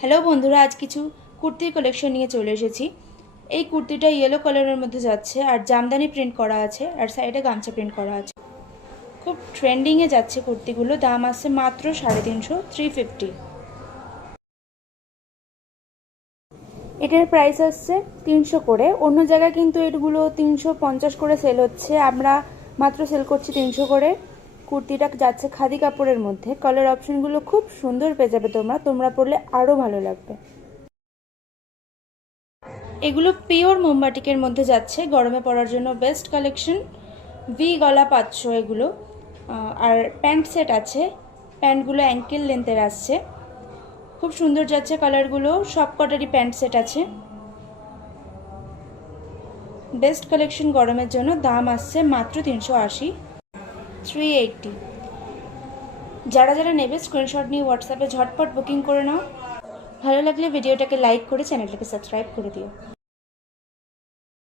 Hello বন্ধুরা, আজ কিছু কুর্তির কালেকশন নিয়ে চলে এসেছি। এই কুর্তিটা ইয়েলো কালারের মধ্যে যাচ্ছে আর জামদানি প্রিন্ট করা আছে আর সাইডে গামছা প্রিন্ট করা আছে। খুব ট্রেন্ডিংয়ে যাচ্ছে কুর্তিগুলো। দাম আছে মাত্র 350, 350। এটার প্রাইস আসছে 300 করে। অন্য জায়গায় কিন্তু এগুলো 350 করে সেল হচ্ছে, আমরা মাত্র সেল করছি 300 করে। কুর্তিটা যাচ্ছে খাদি কাপড়ের মধ্যে। কালার অপশনগুলো খুব সুন্দর পেয়ে যাবে তোমরা পরলে আরও ভালো লাগবে। এগুলো পিওর মোমবাটিকের মধ্যে যাচ্ছে, গরমে পরার জন্য বেস্ট কালেকশন। ভি গলা পাচ্ছ এগুলো। আর প্যান্ট সেট আছে, প্যান্টগুলো অ্যাঙ্কেল লেন্থের আসছে, খুব সুন্দর যাচ্ছে কালারগুলো। সব কটারই প্যান্ট সেট আছে। বেস্ট কালেকশন গরমের জন্য। দাম আসছে মাত্র 380, 380। যারা যারা নেবে স্ক্রিনশট নিয়ে হোয়াটসঅ্যাপে ঝটপট বুকিং করে নাও। ভালো লাগলে ভিডিওটাকে লাইক করে চ্যানেলটাকে সাবস্ক্রাইব করে দিও।